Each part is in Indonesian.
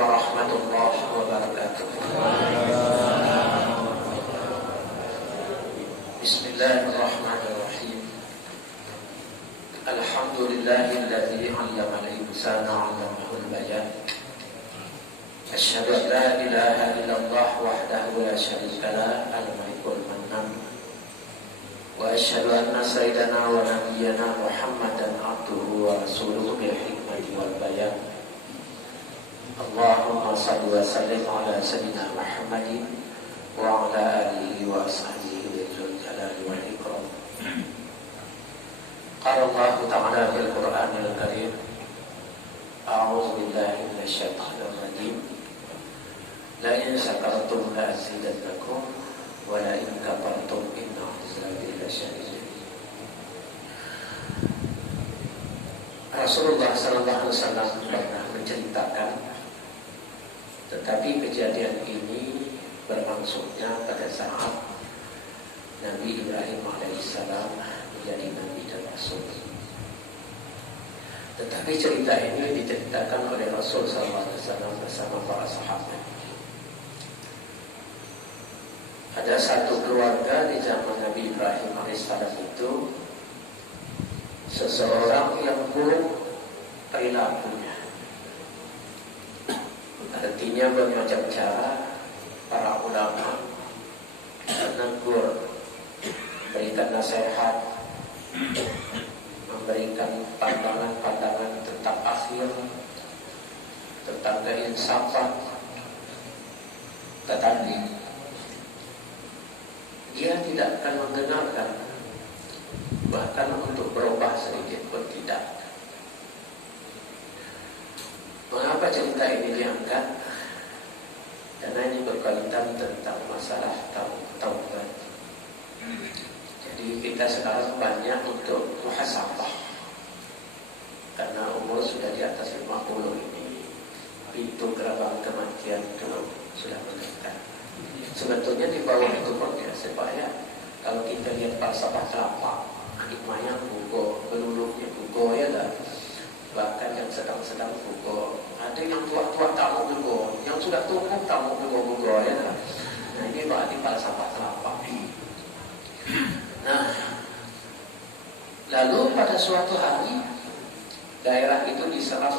warahmatullahi wabarakatuh. Bismillahirrahmanirrahim. Alhamdulillahilladzi 'allama al-insana 'allamahul bayan. Asyhadu an la ilaha illallah wahdahu la syarika lah, al-malikul mannan. Wa asyhadu anna sayyidana wa nabiyyana Muhammadan abduhu wa rasuluhu bil hikmati wal bayan. Allahumma shalli wa sallim ala sayyidina Muhammadin wa ala alihi wa ashabihi dzul jalali wal ikram. Qala Allah ta'ala fil Qur'anil Karim. A'udzu billahi minasy syaithanir rajim. La in syakartum la azidannakum wa la in kafartum inna 'azabi lasyadid. Rasulullah sallallahu alaihi wasallam pernah menceritakan, tetapi kejadian ini berlangsungnya pada saat Nabi Ibrahim alaihissalam menjadi Nabi dan Rasul. Tetapi cerita ini diceritakan oleh Rasul sallallahu alaihi wasallam bersama para sahabat. Ada satu keluarga di zaman Nabi Ibrahim alaihissalam itu, seseorang yang buruk perilakunya. Artinya bermacam cara para ulama menegur, memberikan nasihat, memberikan pandangan-pandangan tentang akhir, tentang keinsafan, tetapi dia tidak akan mengenalkan, bahkan untuk berubah sedikit pun tidak. Mengapa cerita ini diangkat? Karena ini berkaitan tentang masalah taubat. Jadi kita sekarang banyak untuk muhasabah, karena umur sudah di atas 50 ini, pintu gerbang kematian itu sudah mendekat. Sebetulnya di bawah itu pun ya, supaya kalau kita lihat falsafah kelapa, hikmahnya buko, peluluhnya buko ya kan. Bahkan yang sedang-sedang buko, ada yang tua-tua tak mau buko, yang sudah tumbuh tak mau buko ya kan. Nah ini berarti falsafah kelapa. Nah, lalu pada suatu hari daerah itu diserang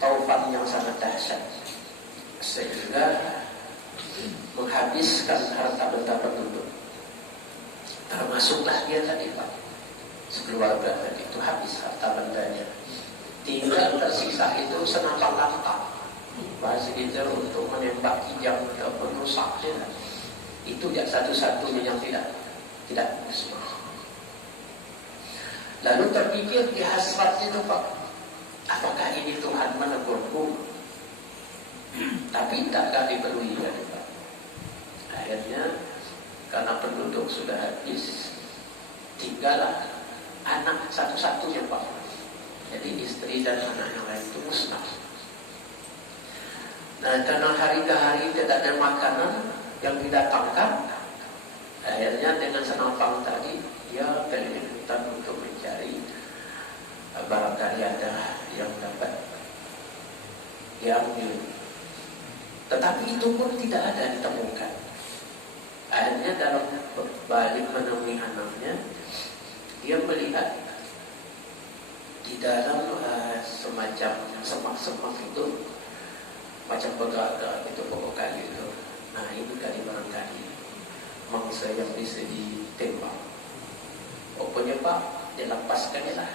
taufan yang sangat dahsyat, sehingga menghabiskan harta benda penduduk. Termasuklah dia tadi Pak, sekeluarga tadi itu habis harta bendanya. Tinggal tersisa itu senapang langkah, bahasa kita untuk menembak kijang atau merusaknya. Itu yang satu-satunya yang tidak musnah. Lalu terpikir di hasratnya itu Pak, apakah ini Tuhan menegurku? Tapi tak akan diperlukan Pak. Akhirnya karena penduduk sudah habis, tinggallah anak satu-satunya Pak. Jadi istri dan anak yang lain itu musnah. Nah karena hari ke hari tidak ada makanan yang didatangkan, akhirnya dengan senapang tadi dia keliling hutan untuk mencari barangkali ada yang dapat diambil. Tetapi itu pun tidak ada ditemukan. Akhirnya dalam balik menemui anaknya, dia melihat di dalam semacam semak-semak itu, macam begaga itu, pokok kali itu. Nah ini kali barangkali mangsa yang bisa ditembak. Pokoknya Pak, dia lepaskan lah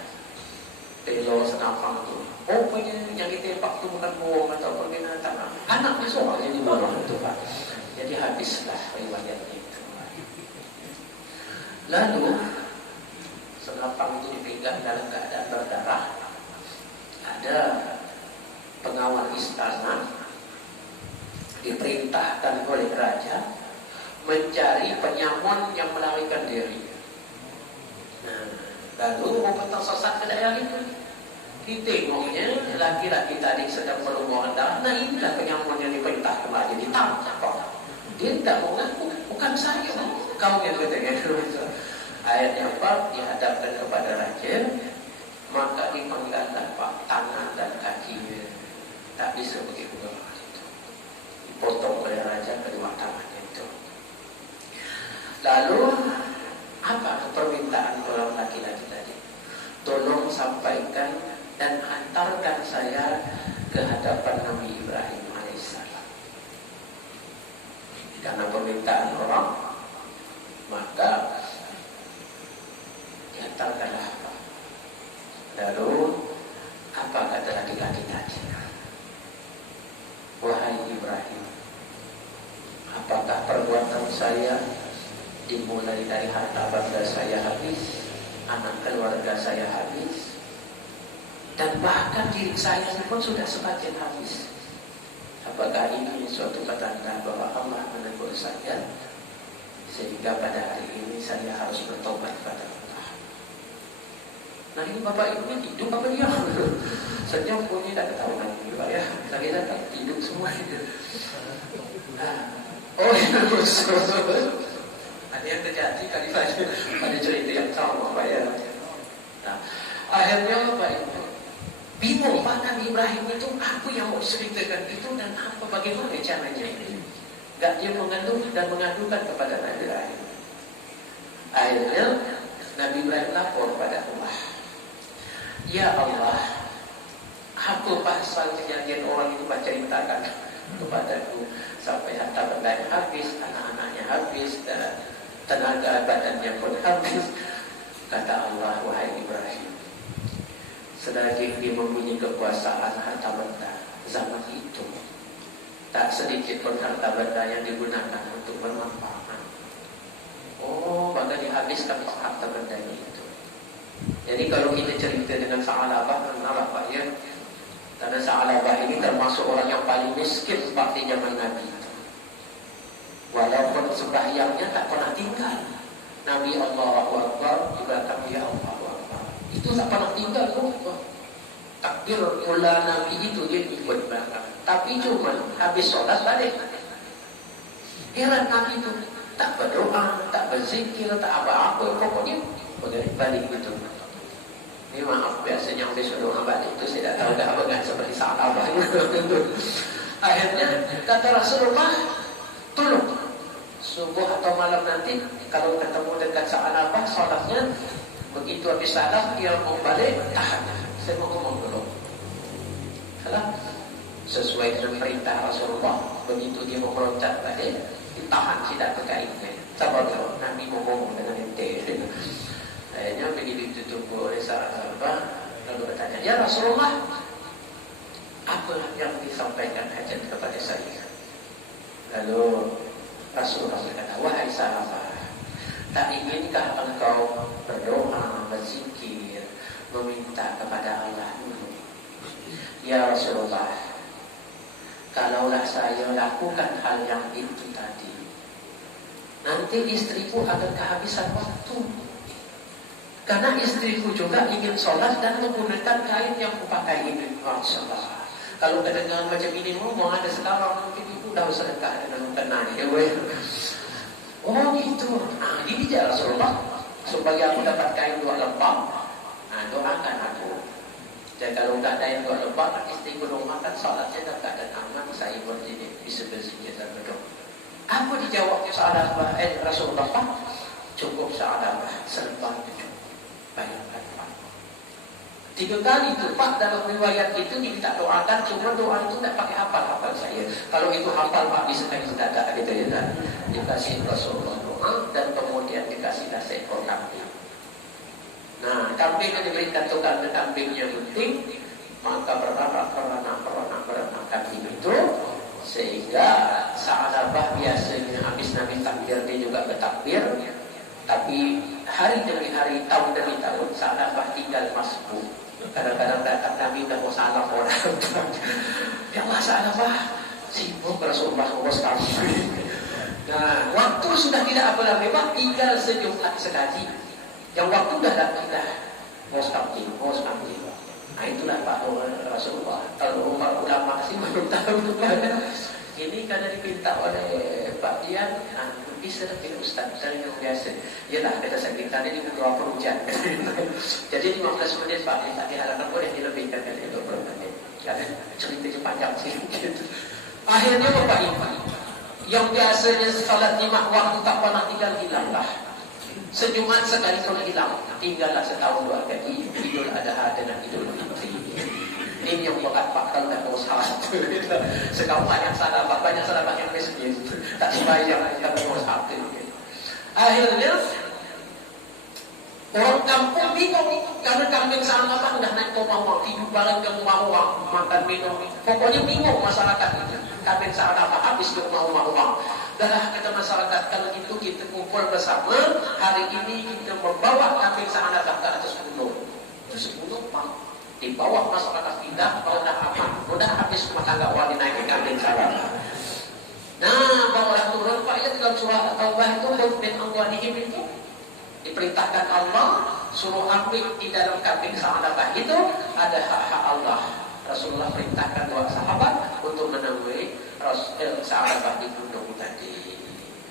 pelo senapang itu. Pokoknya yang ditembak itu bukan bohong atau binatang. Anaknya soalnya di bawah itu Pak. Jadi habislah riwayat itu. Lalu senapang itu dipegang dalam keadaan berdarah. Ada pengawal istana diperintahkan oleh raja mencari penyamun yang melarikan diri. Nah, lalu mau tersesat ke daerah itu. Ditengoknya laki-laki tadi sedang berhubungan darah. Nah inilah penyamun yang diperintahkan raja ditangkap. Dia tidak mau ngaku, bukan saya, kamu yang katanya. Akhirnya Pak dihadapkan kepada raja, maka dipanggillah Pak tangan dan kakinya. tak bisa begitu. Dipotong oleh raja kedua tangannya itu. Lalu apa permintaan orang laki-laki tadi? Tolong sampaikan dan hantarkan saya ke hadapan Nabi Ibrahim alaihissalam. Karena permintaan orang, maka dihantarkanlah apa? Lalu apa kata laki-laki tadi? Wahai Ibrahim, apakah perbuatan saya dimulai dari harta benda saya habis, anak keluarga saya habis, dan bahkan diri saya pun sudah semakin habis? Apakah ini suatu petanda bahwa Allah menegur saya sehingga pada hari ini saya harus bertobat kepada Allah? Nah, ini bapak ibu ini hidup apa dia? Senyum punya tak ketahuan lagi pak ya. Saya datang hidup semua itu. Oh iya, ada yang terjadi kali pada cerita yang sama pak ya. Nah, akhirnya pak ibu bingung pak, Nabi Ibrahim itu aku yang mau ceritakan itu dan apa bagaimana caranya ini? Gak dia mengandung dan mengadukan kepada Nabi Ibrahim. Akhirnya Nabi Ibrahim lapor pada Allah. Ya Allah, aku pasal kejadian orang itu baca ceritakan kepadaku sampai harta bendanya habis, anak-anaknya habis, dan tenaga badannya pun habis. Kata Allah, wahai Ibrahim, selagi dia mempunyai kekuasaan harta benda zaman itu, tak sedikit pun harta benda yang digunakan untuk bermanfaat. Oh, maka dihabiskan harta benda itu. Jadi kalau kita cerita dengan Sa'alabah, kenapa Pak ya? Karena Sa'alabah ini termasuk orang yang paling miskin seperti zaman Nabi itu. Walaupun sembahyangnya tak pernah tinggal. Nabi Allahu Akbar di belakang dia Allahu Akbar. Itu tak pernah tinggal loh. Takbir mula Nabi itu dia ikut belakang. Tapi cuma habis sholat balik. Heran Nabi itu tak berdoa, tak berzikir, tak apa-apa, pokoknya balik betul. Ini maaf, biasanya besok doa balik itu saya tak tahu dah apa kan seperti saat abah. Akhirnya kata Rasulullah, tolong subuh atau malam nanti kalau ketemu dekat saat abah sholatnya, begitu habis salam dia mau balik, tahan. Saya mau ngomong dulu. Salah sesuai dengan perintah Rasulullah, begitu dia mau meroncat balik, ditahan tidak berkaitnya. Sabar dulu, Nabi mau ngomong dengan ente. Akhirnya begitu ditunggu oleh sahabat, lalu bertanya, ya Rasulullah, apa yang disampaikan hajat kepada saya? Lalu Rasulullah berkata, wahai sahabat, tak inginkah engkau berdoa, berzikir, meminta kepada Allah dulu? Ya Rasulullah, kalaulah saya lakukan hal yang itu tadi, nanti istriku akan kehabisan waktu. Karena istriku juga ingin sholat dan menggunakan kain yang kupakai ini. Masya Allah. Kalau kedengaran macam ini, mau ada sekarang mungkin ibu dah sedekah dengan kenanya. Oh gitu. Nah, ini je Rasulullah. Supaya aku dapat kain 2 lembar. Nah, doakan aku. Dan kalau tak ada yang 2 lembar, istriku rumah kan sholatnya dalam keadaan aman. Saya berdiri bisa berzikir dan berdoa. Apa dijawabnya sahabat Rasulullah? Cukup sahabat serba itu. Bayangkan Pak, 3 kali itu Pak dalam riwayat itu diminta doakan, cuma doa itu tak pakai hafal saya. Kalau itu hafal Pak bisa kayak dada gitu ya kan. Dikasih Rasulullah doa dan kemudian dikasih seekor kambing. Nah, kambing yang diberikan tukang ke kambingnya penting, maka beranak kambing itu sehingga sahabat biasanya habis Nabi takbir dia juga bertakbir. Tapi hari demi hari, tahun demi tahun, sahabat tinggal masbuk. Kadang-kadang datang Nabi dah mau salam orang. Ya Allah sahabat, sibuk Rasulullah sekali. Nah, waktu sudah tidak apa lagi, Pak, tinggal sejumat sekali. Yang waktu dah kita mau sekali. Nah itulah Pak Rasulullah. Kalau ulama sih belum tahu mana. Ini karena dipinta oleh Pak Dian, bisa tapi Ustaz dari yang biasa. Yalah kata saya kita ini berdoa perhujan. Jadi 15 menit Pak, tak diharapkan boleh dilebihkan dari 20 menit. Ya, ceritanya panjang sih gitu. Akhirnya Bapak Ibu, yang biasanya salat 5 waktu tak pernah hilanglah. Sejumat sekali kalau hilang, tinggallah setahun 2 kali Idul Adha dengan Idul Fitri. Ini yang buat pakal dan dosa. Sekarang banyak salah yang miskin, tak sembahyang yang dosa. Akhirnya orang kampung bingung karena kambing sana kan udah naik rumah tidur bareng ke rumah makan minum. Pokoknya bingung masyarakat itu. Kambing sana habis ke rumah. Dah kata masyarakat, kalau gitu kita kumpul bersama. Hari ini kita membawa kambing sana ke atas gunung. Itu gunung Pak. Di bawah masyarakat pindah, kalau dah aman, udah habis rumah tangga wali naik kambing sana. Nah, bawalah turun Pak ya dalam surah Taubah itu min amwalihim itu diperintahkan Allah suruh ambil di dalam kambing sa'adah itu ada hak-hak Allah. Rasulullah perintahkan 2 sahabat untuk menemui sa'adah di gunung tadi.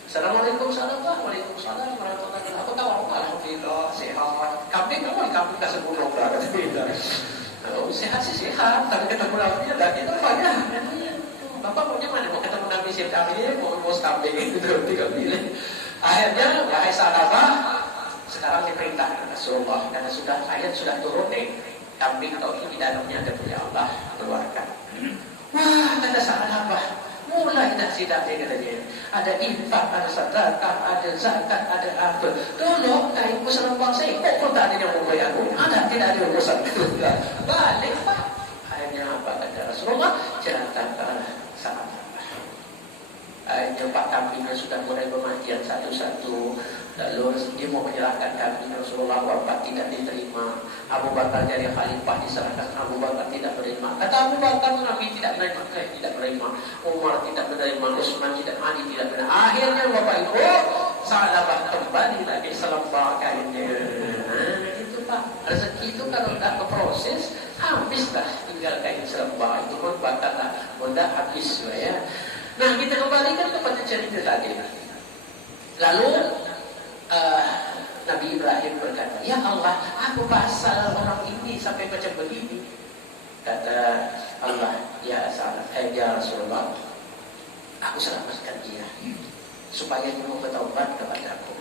Assalamualaikum sahabat. Waalaikumsalam warahmatullahi wabarakatuh. Apa kabar? Alhamdulillah sehat. Kambing kamu di kambing kasih gunung lah kata kita. Oh, sehat sih sehat, tapi ketemu lagi dah kita banyak. Bapak maunya mana? Mau ketemu Nabi Syed kambing, mau kambing itu 3 pilih. Akhirnya wahai sahabat, sekarang diperintahkan Rasulullah karena ayat sudah turun nih, kambing tauhid di dalamnya ada punya Allah, keluarkan. Wah, kata sahabat, mulai dah sidaknya katanya. Ada infak, ada sedekah, ada zakat, ada apa. Tolong kain urusan bangsa ini, kok tak ada yang membayar aku? Ada, tidak ada urusan. Balik Pak. Akhirnya apa kata Rasulullah? Jatakan sahabat. Akhirnya Pak kambingnya sudah mulai bermatian satu-satu. Lalu dia mau menyerahkan kambing Rasulullah wafat tidak diterima. Abu Bakar jadi khalifah diserahkan, Abu Bakar tidak menerima. Kata Abu Bakar, Nabi tidak menerima, Umar tidak menerima, Utsman tidak, Ali tidak menerima. Akhirnya Bapak Ibu sahabat kembali lagi selembah kainnya. Nah, itu Pak, rezeki itu kalau tidak berproses habislah, tinggal kain selembah itu pun bakallah mudah habis ya. Nah, kita kembalikan kepada cerita tadi. Lalu Nabi Ibrahim berkata, ya Allah, apa pasal orang ini sampai macam begini? Kata Allah, ya Rasulullah, aku selamatkan dia supaya dia mau bertaubat kepada aku.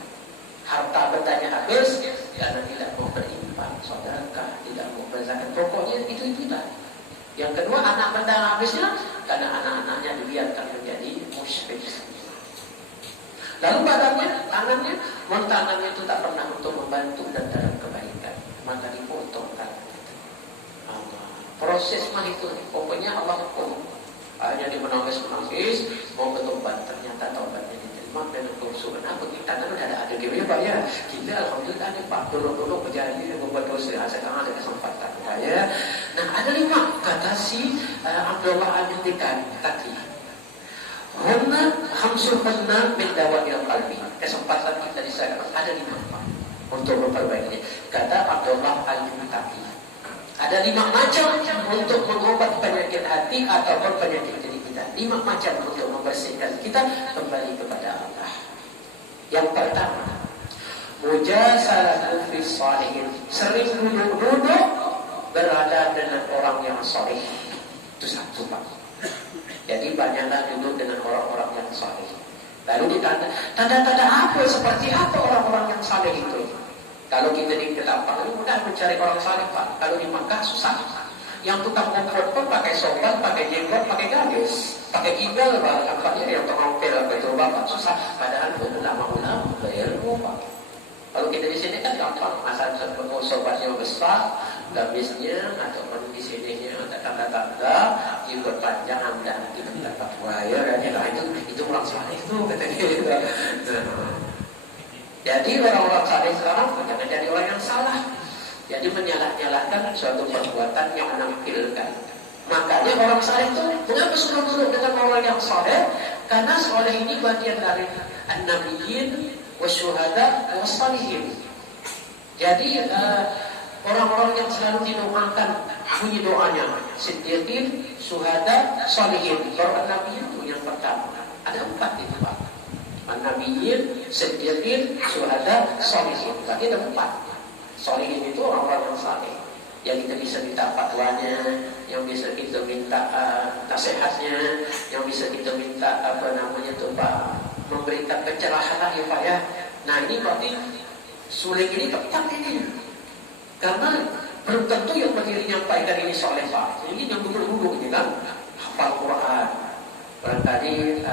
Harta bendanya habis karena tidak mau berinfak, sedekah, tidak mau berzakat. Pokoknya itu-itulah. Yang kedua, anak benda habisnya karena anak-anaknya dibiarkan menjadi musyrik. Lalu badannya, tangannya itu tak pernah untuk membantu dan dalam kebaikan, maka dipotong tangan itu. Proses mah itu, pokoknya Allah hukum. Hanya dia menangis, mau bertobat, ternyata taubatnya diterima dengan kehusuan. Apa kita kan udah ada gimana Pak ya? Kita alhamdulillah nih Pak, dulu berjaya membuat dosa, sekarang ada kesempatan Pak ya. Nah, ada 5 kata si Abdullah Al-Dikan tadi. Hunna khamsul hunna min dawail qalbi. Kesempatan kita di sana ada 5 untuk memperbaiki. Kata Abdullah Al-Muttaqi. Ada 5 macam untuk mengobat penyakit hati ataupun penyakit diri kita. 5 macam untuk membersihkan kita kembali kepada Allah. Yang pertama, mujasalatu fi shalihin. Sering duduk berada dengan orang yang saleh. Itu satu Pak. Jadi banyaklah duduk dengan orang-orang yang saleh. Lalu ditanya, tanda-tanda apa, seperti apa orang-orang yang saleh itu? Kalau kita di Ketapang ini mudah mencari orang saleh Pak. Kalau di Makkah susah. Yang tukang ngumpul pun pakai sobat, pakai jenggot, pakai gamis, pakai gibel Pak. Nampaknya yang pengompel betul Bapak susah. Padahal ulama-ulama berilmu Pak. Kalau kita di sini kan gampang, asal sobatnya besar, gamisnya ataupun di sininya ada tanda-tanda jenggot panjang anda nanti mendapat buaya dan itu orang saleh itu katanya. Jadi orang-orang saleh sekarang jangan jadi orang yang salah. Jadi menyalah-nyalahkan suatu perbuatan yang menampilkan. Makanya orang saleh itu mengapa suruh duduk dengan orang yang saleh? Karena saleh ini bagian dari an-nabiyyin wasyuhada wassalihin. Jadi orang-orang yang selalu didoakan bunyi doanya siddiqin, syuhada, salihin. Baru an-nabiyyin itu yang pertama. Ada 4 itu Pak. An-nabiyyin, siddiqin, syuhada, salihin. Berarti ada 4. Salihin itu orang-orang yang saleh, yang kita bisa minta fatwanya, yang bisa kita minta nasihatnya, yang bisa kita minta Pak, memberikan pencerahan lah ya Pak ya. Nah ini berarti sulit ini tepat ini, karena belum tentu yang berdiri menyampaikan ini soleh Pak. Ini yang dulu ini kan hafal Quran. Barangkali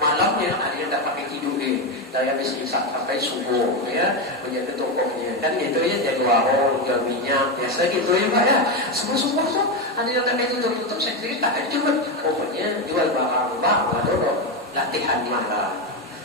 malamnya ada yang tak pakai tidur dari habis imsak sampai subuh ya, menjaga tokohnya kan gitu ya, jaga warung, jual minyak biasa gitu ya Pak ya. Semua tuh ada yang tak pakai tutup saya cerita cuma pokoknya jual barang dulu latihan malam.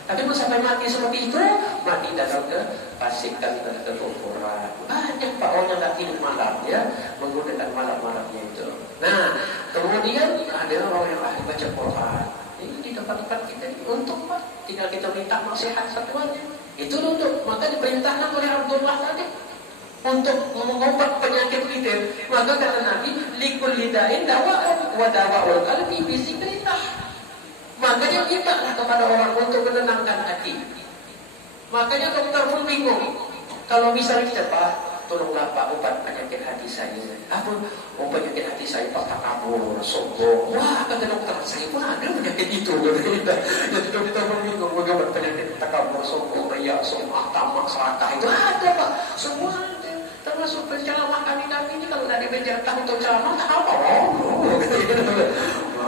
Tapi mau sampai mati seperti itu, mati datang ke pastikan ke kuburan. Banyak Pak orang yang tak tidur malam ya, menggunakan malam-malamnya itu. Nah, kemudian ada orang yang ahli baca Quran. Ini di tempat-tempat kita ini untuk Pak, tinggal kita minta nasihat satuannya. Itu untuk, maka diperintahkan oleh Abdullah tadi untuk mengobati penyakit kita. Maka kata Nabi, likul lidain dawa'an wa dawa'ul qalbi bizikrillah. Makanya mintalah kepada orang untuk menenangkan hati. Makanya dokter pun bingung. Kalau misalnya kita Pak, tolonglah Pak obat penyakit hati saya. Apa? Oh penyakit hati saya Pak takabur, sombong. Wah kata dokter, saya pun ada penyakit itu. Jadi dokter pun bingung bagaimana penyakit takabur, sombong, riya, sum'ah, tamak, serakah itu ada Pak. Semua termasuk penceramah kami ini kalau dari meja tahu ceramah tak apa.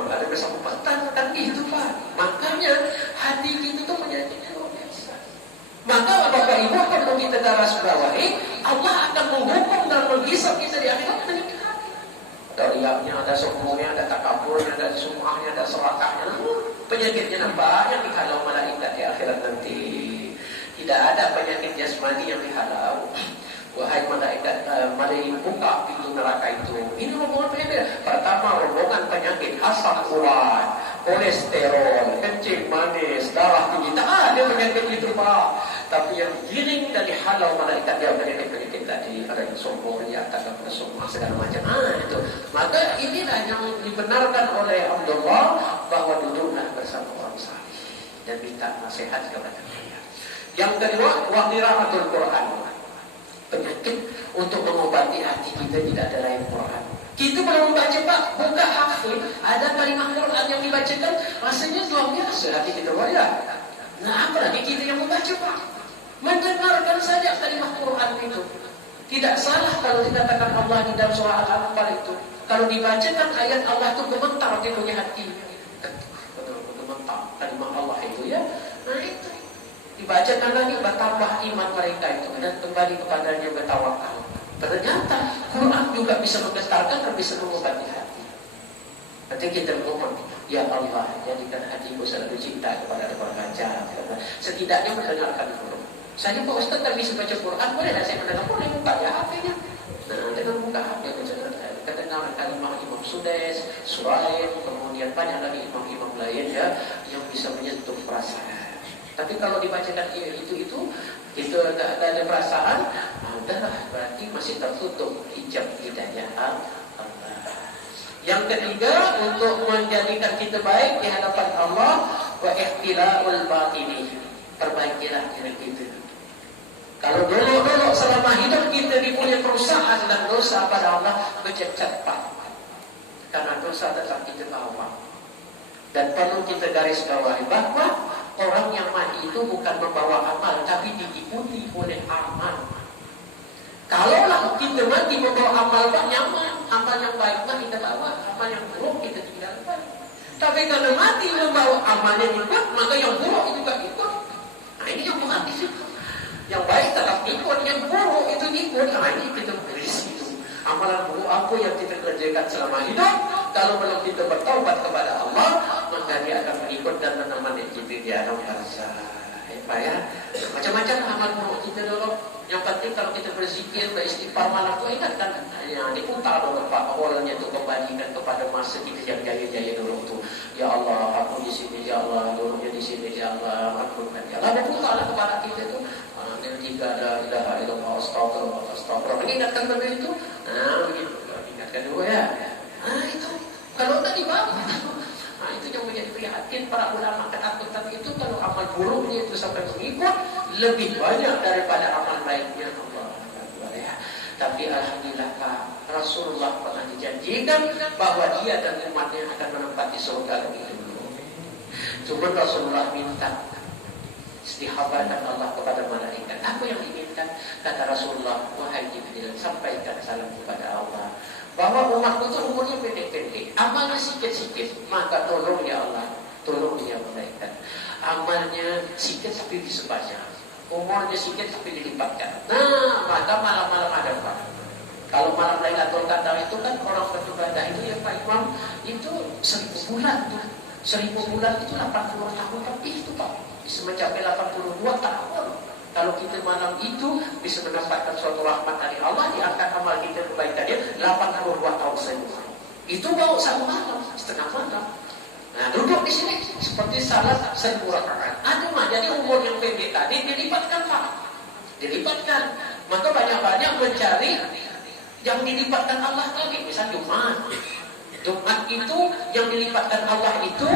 Ada kesempatan kan gitu Pak. Makanya hati kita itu menjadi luar biasa. Maka Bapak Ibu perlu kita garis bawahi, Allah akan menghukum dan menghisap kita di akhirat penyakit hati. Ada riaknya, ada sombongnya, ada takaburnya, ada sumahnya, ada serakahnya. Penyakitnya banyak dihalau malaikat di akhirat nanti. Tidak ada penyakit jasmani yang dihalau. Wahai malaikat, mari buka pintu neraka itu. Ini rombongan penyakit. Pertama rombongan penyakit asam urat, kolesterol, kencing manis, darah tinggi. Tak ada penyakit itu Pak. Tapi yang giring dan dihalau malaikat dia penyakit-penyakit tadi. Ada yang sombong, ya tak ada sombong, segala macam. Itu. Maka inilah yang dibenarkan oleh Abdullah bahwa duduklah bersama orang saleh dan minta nasihat kepada dia. Yang kedua, wa qiraatul Quran. Penyakit untuk mengobati hati kita tidak ada lain Quran. Kita kalau membaca Pak, buka hafid, ada kalimat Quran yang dibacakan, rasanya luar biasa hati kita ya. Nah, apalagi kita yang membaca Pak, mendengarkan saja kalimat Quran itu. Tidak salah kalau dikatakan Allah di dalam surah Al-Anfal itu. Kalau dibacakan ayat Allah itu gemetar di punya hati. Betul, gemetar kalimat Allah itu ya. Nah itu. Dibacakan lagi bertambah iman mereka itu dan kembali kepadanya bertawakal. Ternyata Quran juga bisa menggetarkan dan bisa mengobati hati. Nanti kita mohon, ya Allah, jadikan hatiku selalu cinta kepada baca. Setidaknya mendengarkan Quran. Saya Pak Ustaz tak bisa baca Quran, boleh tak saya mendengar? Boleh buka ya HP-nya. Nah, dengan buka HP kedengaran kalimat Imam Sudais, Surain, kemudian banyak lagi imam-imam lain ya yang bisa menyentuh perasaan. Tapi kalau dibacakan itu kita tak ada perasaan, udahlah berarti masih tertutup hijab hidayah Allah. Yang ketiga, untuk menjadikan kita baik di hadapan Allah, wa ihtila'ul batini. Perbaikilah diri kita. Kalau dulu selama hidup kita dipunya perusahaan dan dosa pada Allah, cepat. Karena dosa tetap kita bawa. Dan perlu kita garis bawahi bahwa orang yang mati itu bukan membawa amal, tapi diikuti oleh amal. Kalaulah kita mati membawa amal nyaman, amal yang baik kita bawa, amal yang buruk kita tinggalkan. Tapi kalau mati membawa amal yang ikut, maka yang buruk itu juga ikut. Nah ini yang bukan di situ. Yang baik tetap ikut, yang buruk itu ikut. Nah ini kita beris itu. Amalan buruk apa yang kita kerjakan selama hidup, kalau belum kita bertaubat kepada Allah, maka dia akan mengikut dan menemani kita di alam barzah. Pak ya, macam-macam amal buruk kita dulu. Yang penting kalau kita berzikir, beristighfar malam itu ingatkan, ya diputar dulu Pak, awalnya itu kembalikan kepada masa kita yang jaya-jaya dulu tu. Ya Allah, aku di sini, ya Allah, dulunya di sini, ya Allah, ampunkan ya Allah. Diputarlah kepada kita itu. Yang tiga ada ilaha illallah, astagfirullah. Mengingatkan benda itu. Nah, begitu. Ingatkan dulu ya. Nah, itu. Kalau tadi bagus. Nah, itu yang menjadi prihatin para ulama ketakutan itu kalau amal buruknya itu sampai mengikut lebih banyak daripada amal baiknya Allah. Ya. Tapi alhamdulillah Pak, Rasulullah pernah dijanjikan bahwa dia dan umatnya akan menempati surga lebih dulu. Cuma Rasulullah minta istihabatan Allah kepada malaikat. Apa yang diminta? Kata Rasulullah, wahai Jibril, sampaikan salam kepada Allah bahwa umatku itu umurnya pendek-pendek, amalnya sikit-sikit, maka tolong ya Allah, tolong dia malaikat. Amalnya sikit tapi bisa banyak, umurnya sikit tapi dilipatkan. Nah, maka malam-malam ada Pak. Kalau malam Lailatul Qadar itu kan orang beribadah itu ya Pak Imam, itu 1000 bulan tuh. 1000 bulan itu 80 tahun lebih itu Pak. Bisa mencapai 82 tahun. Kalau kita malam itu bisa mendapatkan suatu rahmat dari Allah, diangkat amal kita kebaikannya 82 tahun semua. Itu baru satu malam, setengah malam. Nah, duduk di sini seperti salat 1000 rakaat. Aduh mah, jadi umur yang pendek tadi dilipatkan Pak. Dilipatkan. Maka banyak-banyak mencari yang dilipatkan Allah tadi. Misal Jumat. Jumat itu yang dilipatkan Allah itu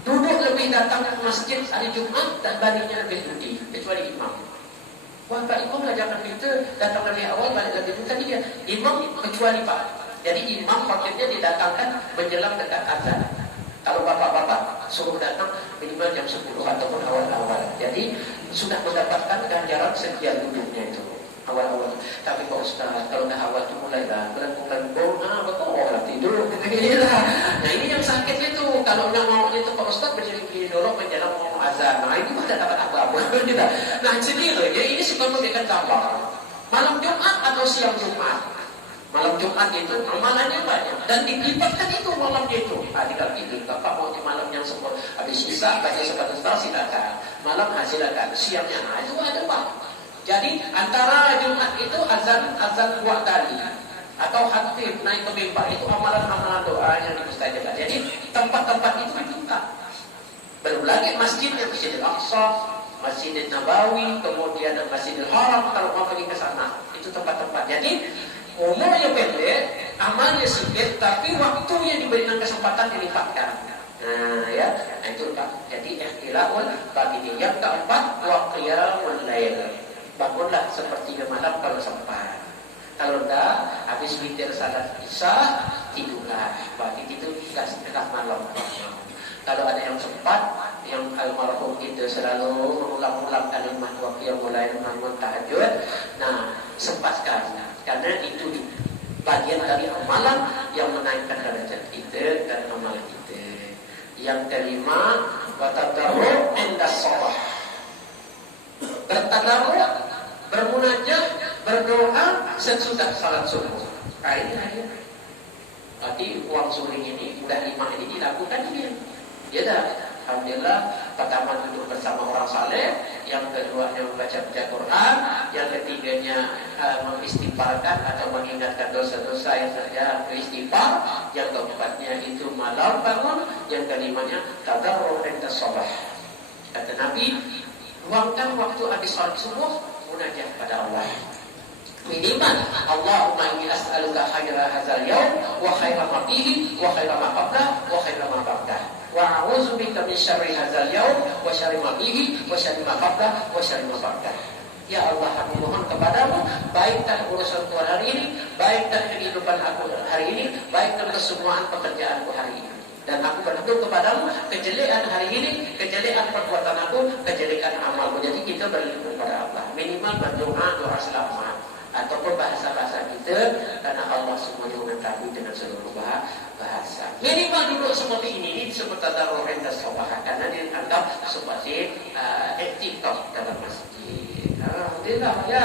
duduk lebih datang ke masjid hari Jumat dan baliknya lebih tinggi, kecuali imam. Wah Pak Imam ajarkan kita datang lebih awal balik lebih tinggi tadi dia. Imam kecuali Pak. Jadi imam paketnya didatangkan menjelang dekat azan. Kalau bapak-bapak suruh datang minimal jam 10 ataupun awal-awal. Jadi sudah mendapatkan ganjaran sekian duduknya itu awal-awal. Tapi Pak Ustaz, kalau dah awal itu mulailah berangkung-langkung, betul orang tidur. Nah ini yang sakit itu. Kalau yang mau itu Pak Ustaz berdiri dulu menjelang mau azan. Nah ini pada dapat apa-apa. Nah sendiri ya ini suka memberikan gambar. Malam Jumat atau siang Jumat. Malam Jumat itu amalannya banyak dan dilipatkan itu malamnya itu. Tinggal pilih. Bapak mau di malam yang sebelum habis isya baca sebentar silakan. Malam silakan. Siangnya itu ada Pak. Jadi antara Jumat itu azan 2 kali atau khatib naik ke mimbar itu amalan-amalan doa yang dimustajabkan. Jadi tempat-tempat itu dibuka. Belum lagi masjidnya, Masjidil Aqsa, Masjidil Nabawi, kemudian Masjidil Haram kalau mau pergi ke sana. Itu tempat-tempat. Jadi umurnya pendek, amalnya sedikit, tapi waktunya diberikan kesempatan dilipatkan. Nah ya, itu Pak. Jadi ikhtilaul bagi dia. Yang keempat, wa qiyamul lail. Bangunlah sepertiga malam kalau sempat. Kalau enggak, habis witir salat isya, tidurlah. Bagi itu setengah malam. Kalau ada yang sempat, yang almarhum itu selalu mengulang-ulang kalimat wa qiyamul lail, bangun tahajud. Nah, sempatkan. Karena itu bagian dari amalan yang menaikkan derajat kita dan amal kita. Yang kelima, wa tadarru' inda shalah. Bertadarru', bermunajat, berdoa sesudah salat subuh. Ini. Berarti uang suling ini, udah 5 ini dilakukan ini. Ya dah. Alhamdulillah, pertama duduk bersama orang saleh, yang keduanya membaca Quran, yang ketiganya mengistighfarkan atau mengingatkan dosa-dosa yang terjadi istighfar, yang keempatnya itu malam bangun, yang kelimanya tadarru' inda shalah. Kata Nabi, luangkan waktu habis salat subuh munajat pada Allah. Minimal Allahumma inni as'aluka khaira hadzal yaum wa khaira ma fihi wa khaira ma qabla wa khaira ma ba'dah wa a'udzu bika min syarri hadzal yaum wa syarri ma fihi wa syarri ma qabla wa syarri ma ba'dah. Ya Allah, aku mohon kepadamu, baikkan urusanku hari ini, baikkan kehidupan aku hari ini, baikkan kesemuaan pekerjaanku hari ini. Dan aku berdoa kepadamu, kejelekan hari ini, kejelekan perbuatan aku, kejelekan amalku. Jadi kita berlindung kepada Allah. Minimal berdoa, doa selamat. Ataupun bahasa-bahasa kita, karena Allah semuanya mengetahui dengan seluruh bahasa. Minimal duduk seperti ini disebut tadarru' inda shalah, karena dianggap seperti etikot dalam masjid. Alhamdulillah ya,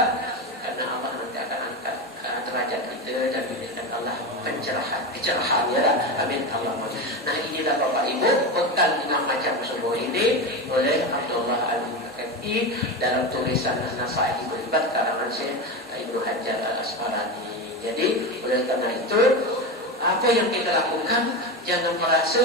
karena Allah nanti akan angkat derajat kita dan memberikan Allah pencerahan ya. Amin Allahumma. Nah inilah Bapak Ibu bekal 5 macam subuh ini oleh Abdullah Al-Muqaddi dalam tulisan Nasaih Beribadah karangan Syekh Ibnu Hajar Al-Asqalani. Jadi oleh karena itu apa yang kita lakukan jangan merasa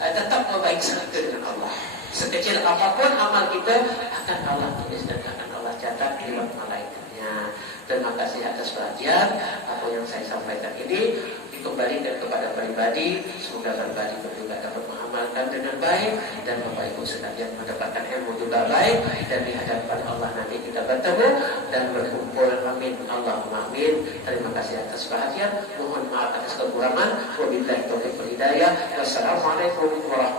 tetap baik sangka dengan Allah. Sekecil apapun amal kita akan Allah tulis dan akan Allah catat di lewat malaikatnya. Terima kasih atas perhatian. Apa yang saya sampaikan ini dikembalikan kepada pribadi. Semoga pribadi juga dapat mengamalkan dengan baik dan Bapak Ibu sekalian mendapatkan ilmu juga baik dan di hadapan Allah nanti kita bertemu dan berkumpul. Amin. Allah Allahumma amin. Terima kasih atas perhatian. Mohon maaf atas kekurangan. Wabillahi taufiq wal hidayah. Wassalamualaikum warahmatullahi wabarakatuh.